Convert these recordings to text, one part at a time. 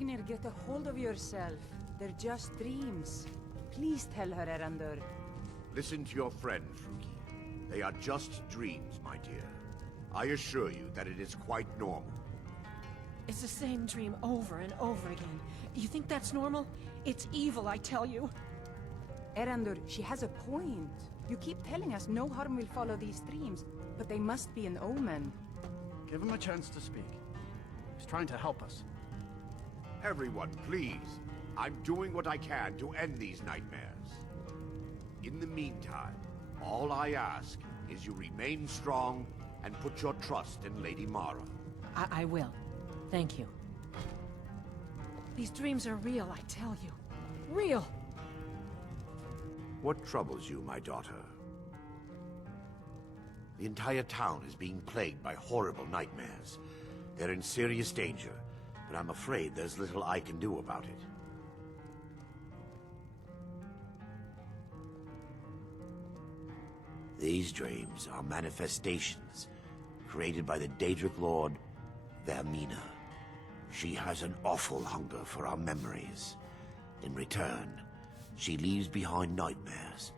Vignir, get a hold of yourself. They're just dreams. Please tell her, Erandur. Listen to your friend, Fruki. They are just dreams, my dear. I assure you that it is quite normal. It's the same dream over and over again. You think that's normal? It's evil, I tell you. Erandur, she has a point. You keep telling us no harm will follow these dreams, but they must be an omen. Give him a chance to speak. He's trying to help us. Everyone, please. I'm doing what I can to end these nightmares. In the meantime, all I ask is you remain strong and put your trust in Lady Mara. I will. Thank you. These dreams are real, I tell you. Real! What troubles you, my daughter? The entire town is being plagued by horrible nightmares. They're in serious danger, but I'm afraid there's little I can do about it. These dreams are manifestations created by the Daedric Lord, Vermina. She has an awful hunger for our memories. In return, she leaves behind nightmares,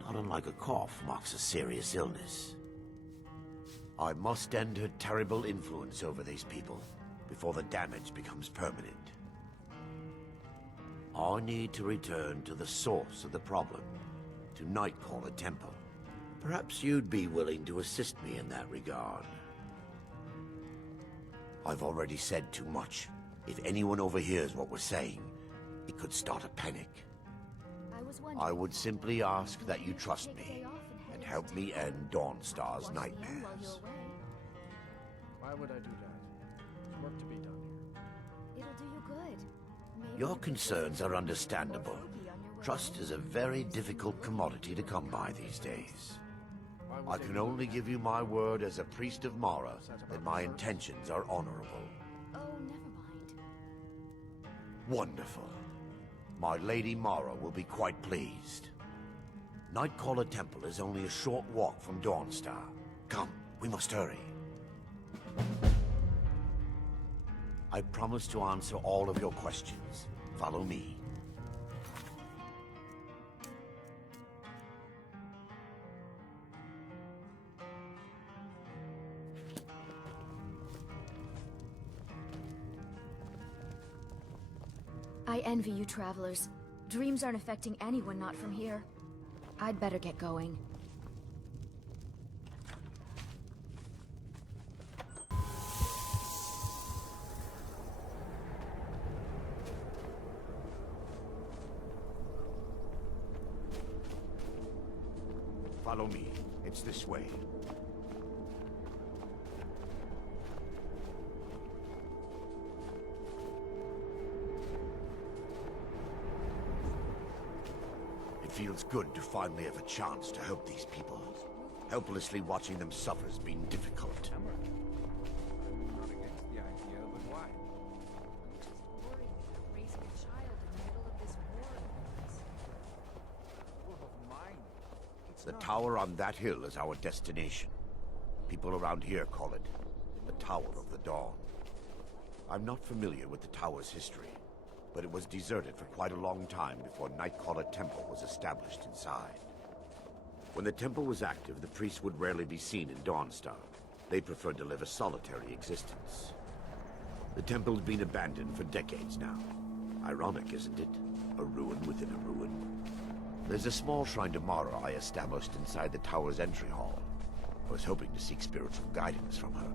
not unlike a cough marks a serious illness. I must end her terrible influence over these people before the damage becomes permanent. I need to return to the source of the problem, to Nightcaller Temple. Perhaps you'd be willing to assist me in that regard. I've already said too much. If anyone overhears what we're saying, it could start a panic. I would simply ask that you trust me and help me end Dawnstar's nightmares. Why would I do that? There's work to be done here. It'll do you good. Maybe Your you could concerns get are more understandable. bogey on your way Trust home. is a very difficult commodity to come by these days. Why would I they can do only that? give you my word as a priest of Mara that my intentions are honorable. Oh, never mind. Wonderful. My Lady Mara will be quite pleased. Nightcaller Temple is only a short walk from Dawnstar. Come, we must hurry. I promise to answer all of your questions. Follow me. I envy you travelers. Dreams aren't affecting anyone not from here. I'd better get going. Follow me. It's this way. It feels good to finally have a chance to help these people. Helplessly watching them suffer has been difficult. I'm not against the idea, but why? I'm just worried about raising a child in the middle of this war. War of mine. It's The not. tower on that hill is our destination. People around here call it the Tower of the Dawn. I'm not familiar with the tower's history, but it was deserted for quite a long time before Nightcaller Temple was established inside. When the temple was active, the priests would rarely be seen in Dawnstar. They preferred to live a solitary existence. The temple's been abandoned for decades now. Ironic, isn't it? A ruin within a ruin. There's a small shrine to Mara I established inside the tower's entry hall. I was hoping to seek spiritual guidance from her.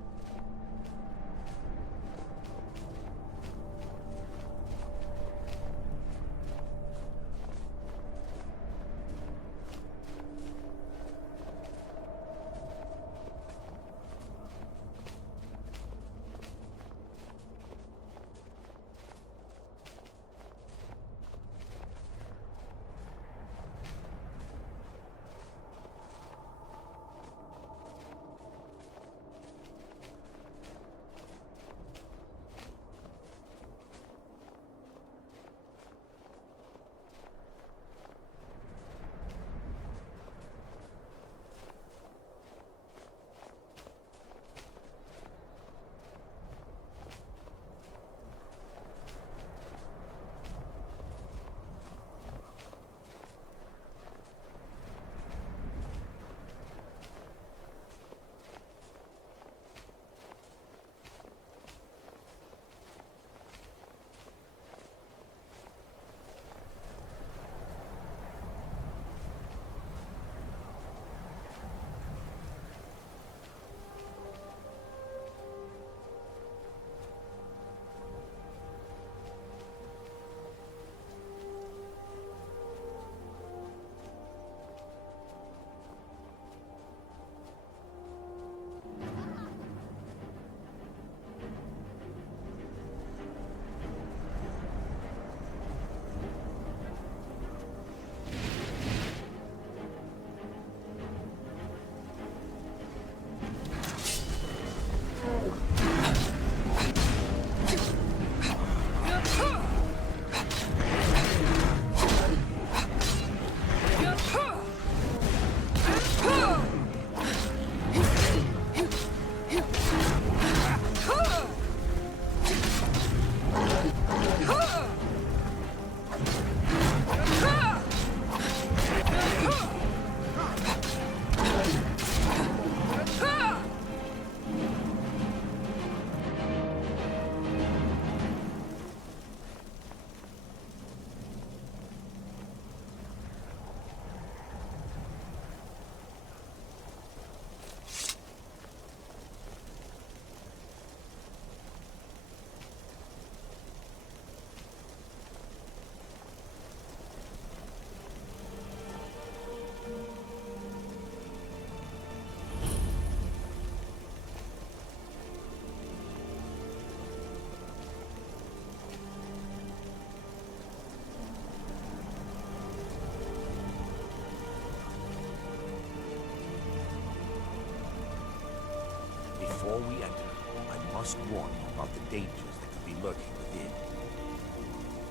Before we enter, I must warn you about the dangers that could be lurking within.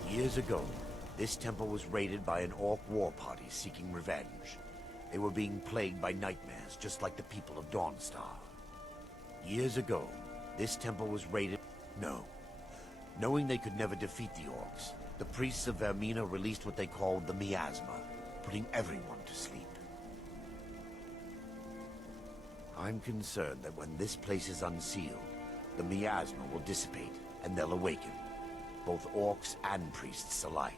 Years ago, this temple was raided by an orc war party seeking revenge. They were being plagued by nightmares, just like the people of Dawnstar. Years ago, this temple was raided... No. Knowing they could never defeat the orcs, the priests of Vermina released what they called the miasma, putting everyone to sleep. I'm concerned that when this place is unsealed, the miasma will dissipate, and they'll awaken. Both orcs and priests alike.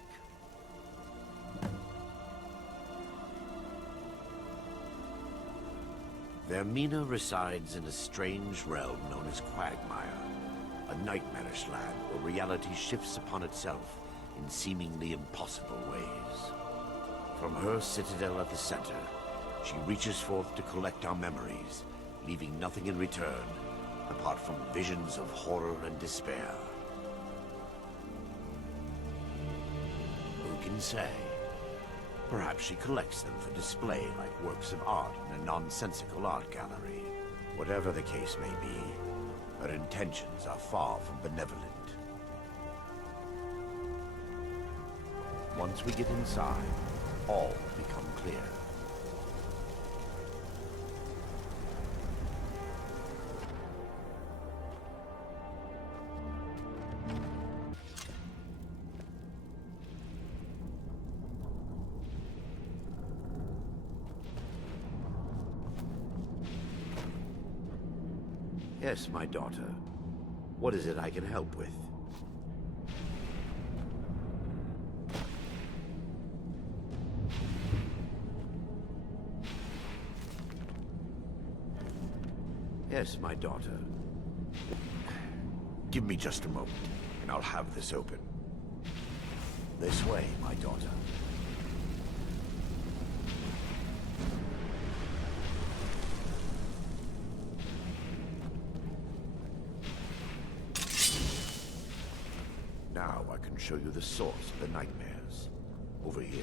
Vermina resides in a strange realm known as Quagmire, a nightmarish land where reality shifts upon itself in seemingly impossible ways. From her citadel at the center, she reaches forth to collect our memories, leaving nothing in return apart from visions of horror and despair. Who can say? Perhaps she collects them for display like works of art in a nonsensical art gallery. Whatever the case may be, her intentions are far from benevolent. Once we get inside, all will become clear. Yes, my daughter. What is it I can help with? Yes, my daughter. Give me just a moment, and I'll have this open. This way, my daughter. Now I can show you the source of the nightmares. Over here.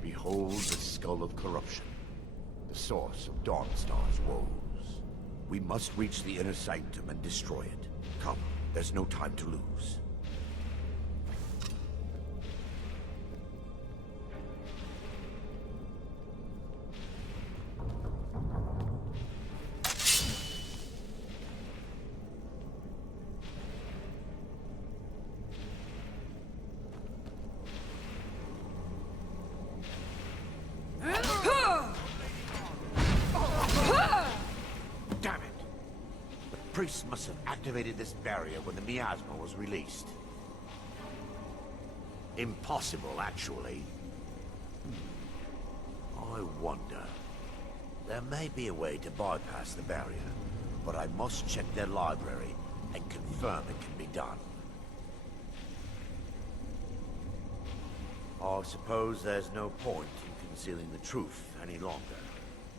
Behold the skull of corruption, the source of Dawnstar's woes. We must reach the inner sanctum and destroy it. Come, there's no time to lose. Damn it! The priests must have activated this barrier when the miasma was released. Impossible, actually. I wonder. There may be a way to bypass the barrier, but I must check their library and confirm it can be done. I suppose there's no point in concealing the truth any longer.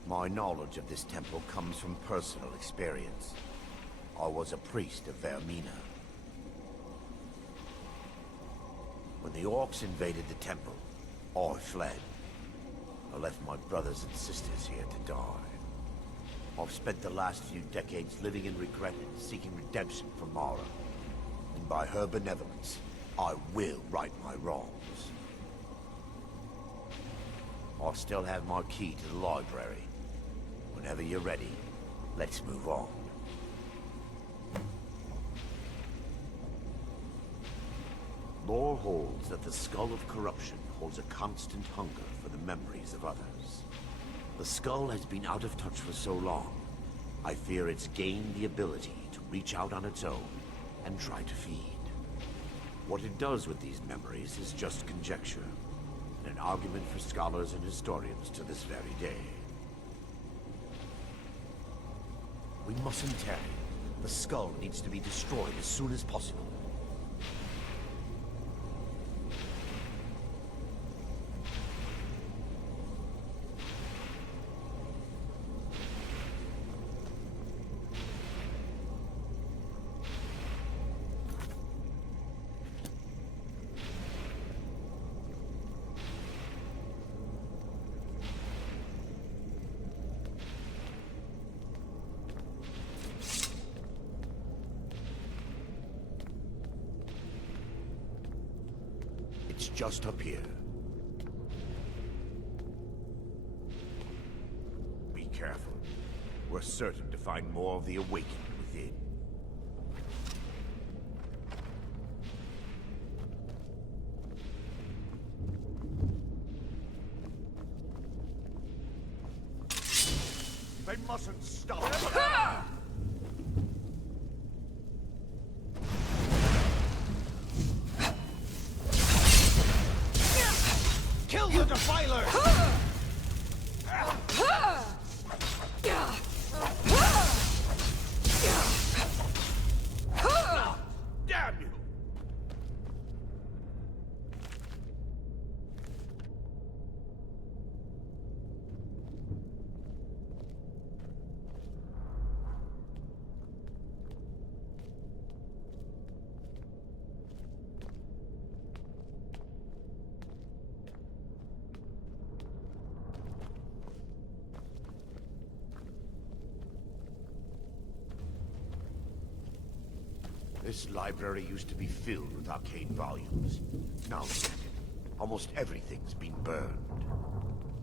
My knowledge of this temple comes from personal experience. I was a priest of Vermina. When the orcs invaded the temple, I fled. I left my brothers and sisters here to die. I've spent the last few decades living in regret and seeking redemption from Mara. And by her benevolence, I will right my wrongs. I still have my key to the library. Whenever you're ready, let's move on. Lore holds that the Skull of Corruption holds a constant hunger for the memories of others. The skull has been out of touch for so long, I fear it's gained the ability to reach out on its own and try to feed. What it does with these memories is just conjecture, and an argument for scholars and historians to this very day. We mustn't tarry. The skull needs to be destroyed as soon as possible. just up here. Be careful. We're certain to find more of the awakened within. They mustn't stop. Kill the defilers! Damn you! This library used to be filled with arcane volumes. Now look at it. Almost everything's been burned.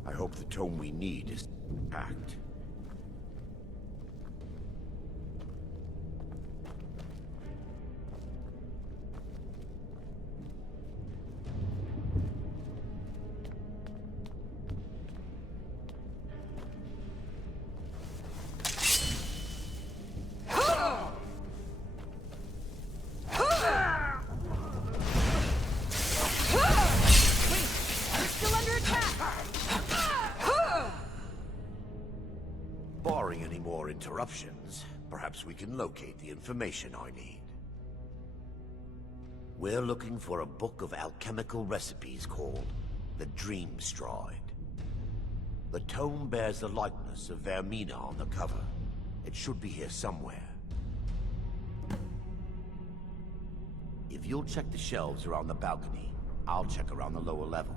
I hope the tome we need is packed. Barring any more interruptions, perhaps we can locate the information I need. We're looking for a book of alchemical recipes called the Dream Stride. The tome bears the likeness of Vermina on the cover. It should be here somewhere. If you'll check the shelves around the balcony, I'll check around the lower level.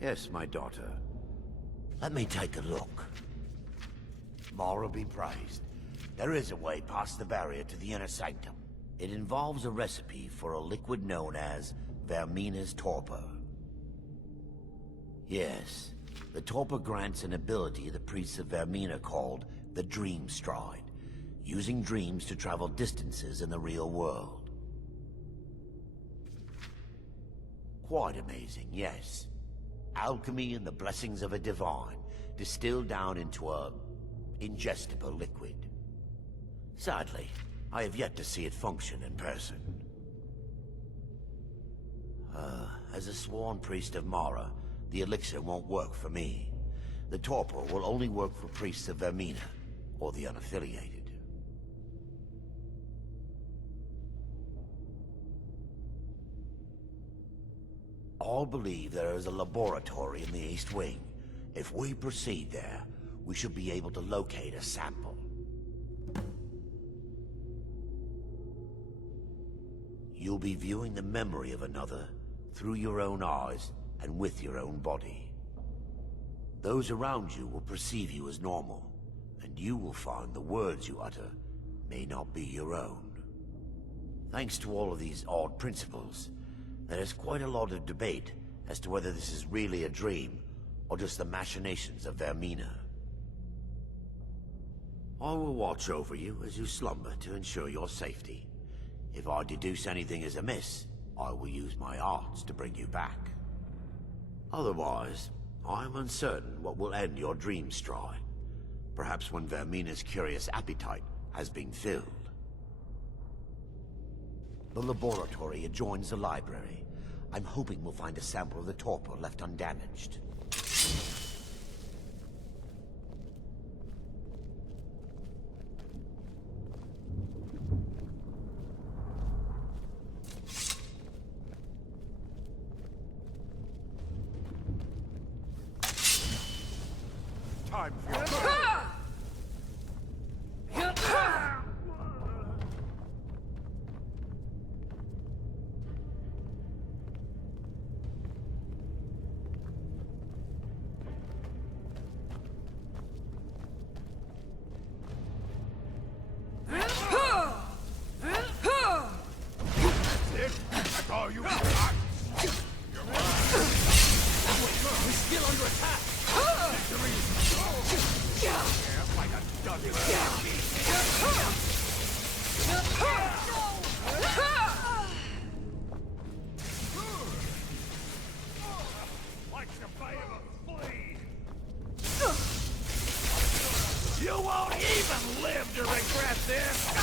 Yes, my daughter. Let me take a look. Mara be praised. There is a way past the barrier to the inner sanctum. It involves a recipe for a liquid known as Vermina's torpor. Yes, the torpor grants an ability the priests of Vermina called the Dream Stride, using dreams to travel distances in the real world. Quite amazing, yes. Alchemy and the blessings of a divine, distilled down into a ingestible liquid. Sadly, I have yet to see it function in person. As a sworn priest of Mara, the elixir won't work for me. The torpor will only work for priests of Vermina, or the unaffiliated. All believe there is a laboratory in the East Wing. If we proceed there, we should be able to locate a sample. You'll be viewing the memory of another through your own eyes and with your own body. Those around you will perceive you as normal, and you will find the words you utter may not be your own. Thanks to all of these odd principles, there is quite a lot of debate as to whether this is really a dream or just the machinations of Vermina. I will watch over you as you slumber to ensure your safety. If I deduce anything is amiss, I will use my arts to bring you back. Otherwise, I am uncertain what will end your dream stride. Perhaps when Vermina's curious appetite has been filled. The laboratory adjoins the library. I'm hoping we'll find a sample of the torpor left undamaged. Time for You won't even live to regret this!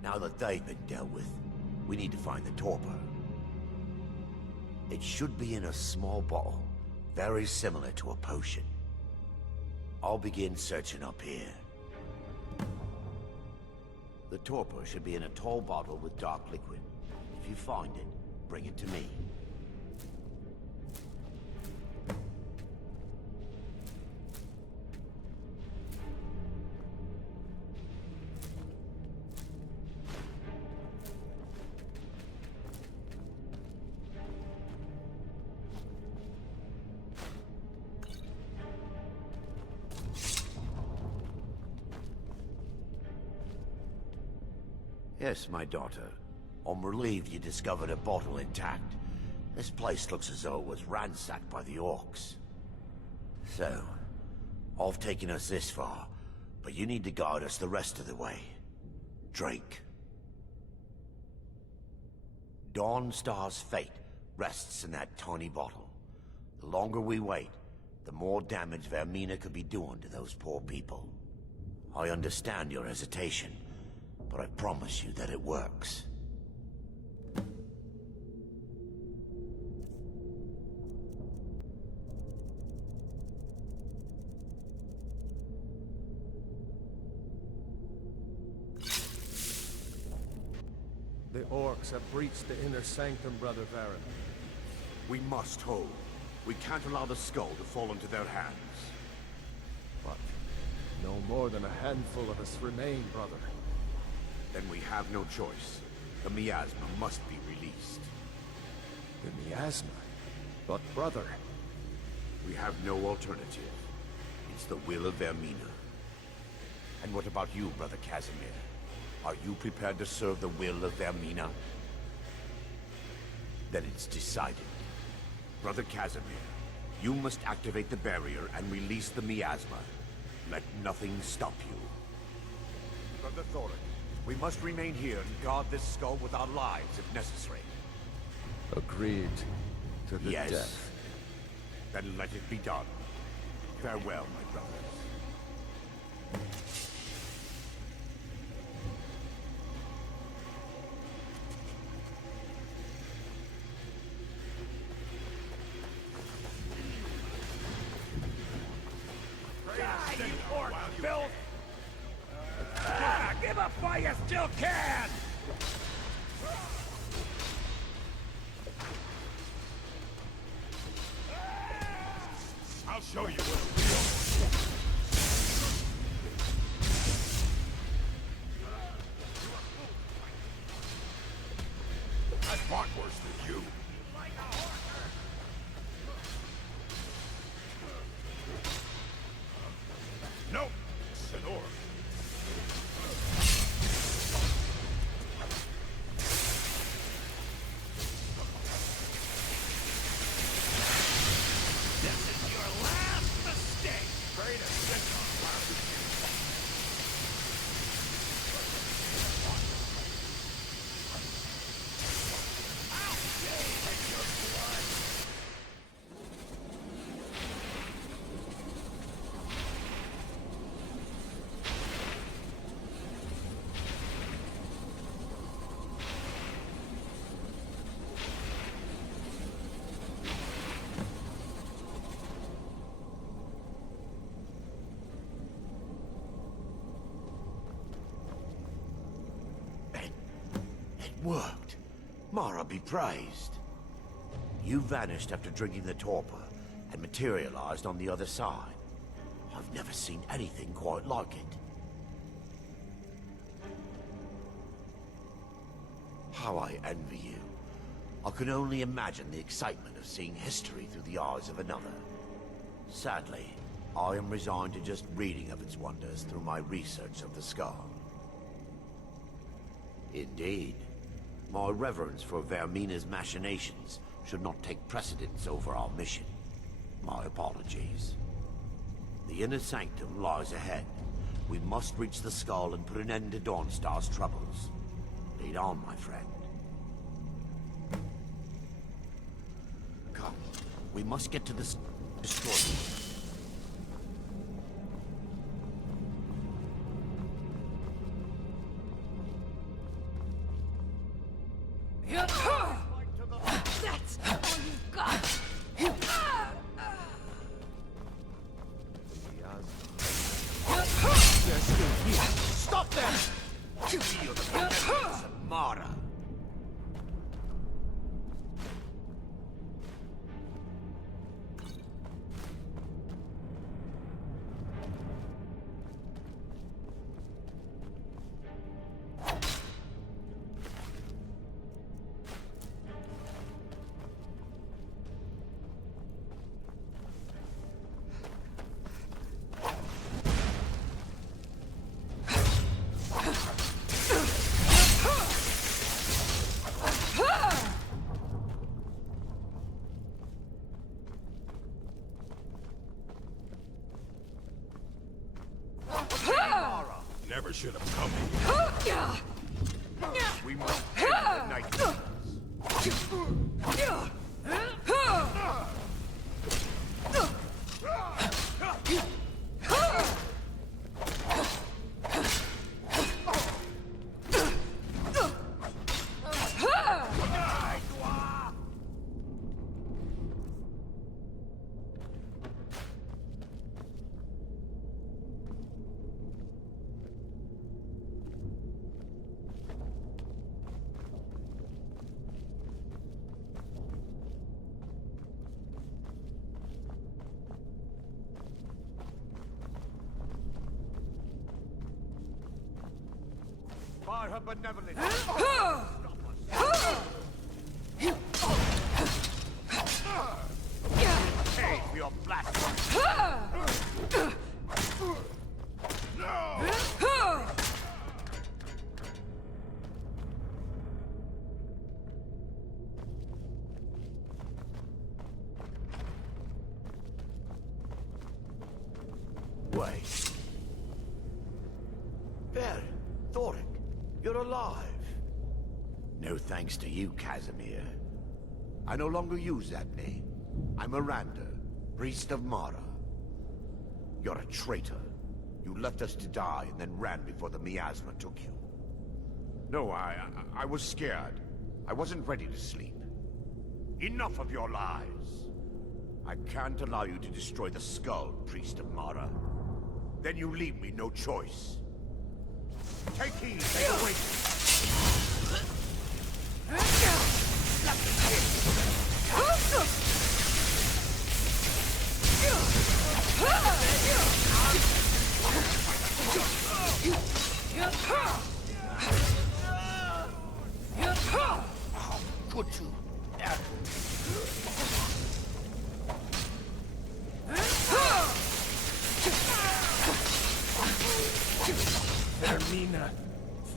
Now that they've been dealt with, we need to find the torpor. It should be in a small bottle, very similar to a potion. I'll begin searching up here. The torpor should be in a tall bottle with dark liquid. If you find it, bring it to me. Yes, my daughter. I'm relieved you discovered a bottle intact. This place looks as though it was ransacked by the orcs. So, I've taken us this far, but you need to guide us the rest of the way. Drink. Dawnstar's fate rests in that tiny bottle. The longer we wait, the more damage Vermina could be doing to those poor people. I understand your hesitation, but I promise you that it works. The orcs have breached the inner sanctum, Brother Varen. We must hold. We can't allow the skull to fall into their hands. But no more than a handful of us remain, brother. Then we have no choice. The miasma must be released. The miasma? But brother... We have no alternative. It's the will of Vermina. And what about you, Brother Casimir? Are you prepared to serve the will of Vermina? Then it's decided. Brother Casimir, you must activate the barrier and release the miasma. Let nothing stop you. Brother Thorin, we must remain here and guard this skull with our lives if necessary. Agreed to the Yes. death. Then let it be done. Farewell, my brothers. Die, you orc filth! Give a fight! While you still can! I'll show you what's real. I fought worse than you. Nope. Senor. This is your last mistake. Worked. Mara be praised. You vanished after drinking the torpor and materialized on the other side. I've never seen anything quite like it. How I envy you. I can only imagine the excitement of seeing history through the eyes of another. Sadly, I am resigned to just reading of its wonders through my research of the skull. Indeed. My reverence for Vermina's machinations should not take precedence over our mission. My apologies. The inner sanctum lies ahead. We must reach the skull and put an end to Dawnstar's troubles. Lead on, my friend. Come, we must get to the destroyer. That's all you've got! They're still here. Stop them! Feel the presence of Mara. Never should have come here. We must end the nightmares. By her benevolence. Pay for your blasphemy. Wait. There, Thoric. You're alive. No thanks to you, Casimir. I no longer use that name. I'm Miranda, priest of Mara. You're a traitor. You left us to die and then ran before the miasma took you. No, I was scared. I wasn't ready to sleep. Enough of your lies. I can't allow you to destroy the skull, priest of Mara. Then you leave me no choice. Take heed,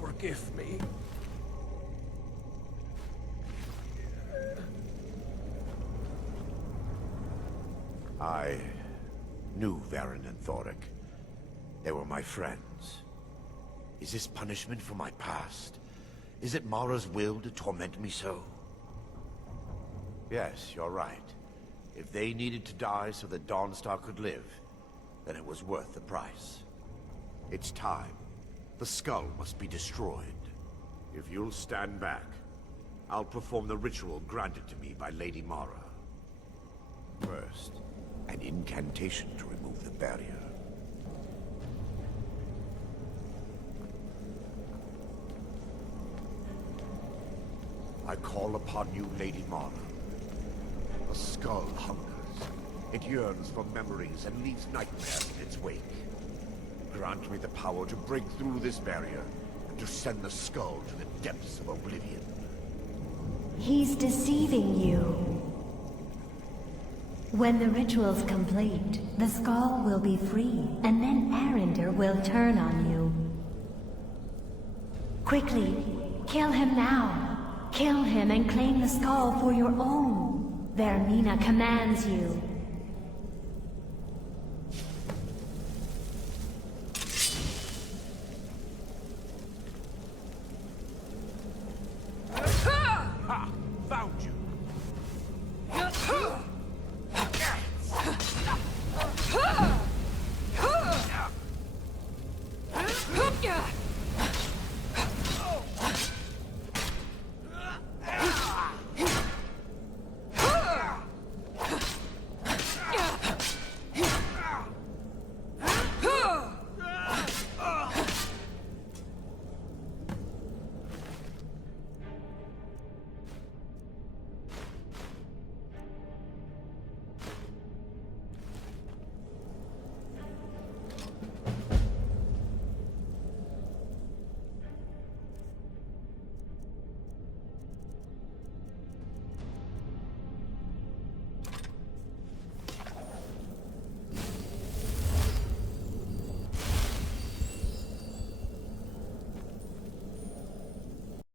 forgive me. I knew Varen and Thoric. They were my friends. Is this punishment for my past? Is it Mara's will to torment me so? Yes, you're right. If they needed to die so that Dawnstar could live, then it was worth the price. It's time. The skull must be destroyed. If you'll stand back, I'll perform the ritual granted to me by Lady Mara. First, an incantation to remove the barrier. I call upon you, Lady Mara. The skull hungers. It yearns for memories and leaves nightmares in its wake. Grant me the power to break through this barrier and to send the skull to the depths of oblivion. He's deceiving you. When the ritual's complete, the skull will be free, and then Arender will turn on you. Quickly, kill him now. Kill him and claim the skull for your own. Vermina commands you.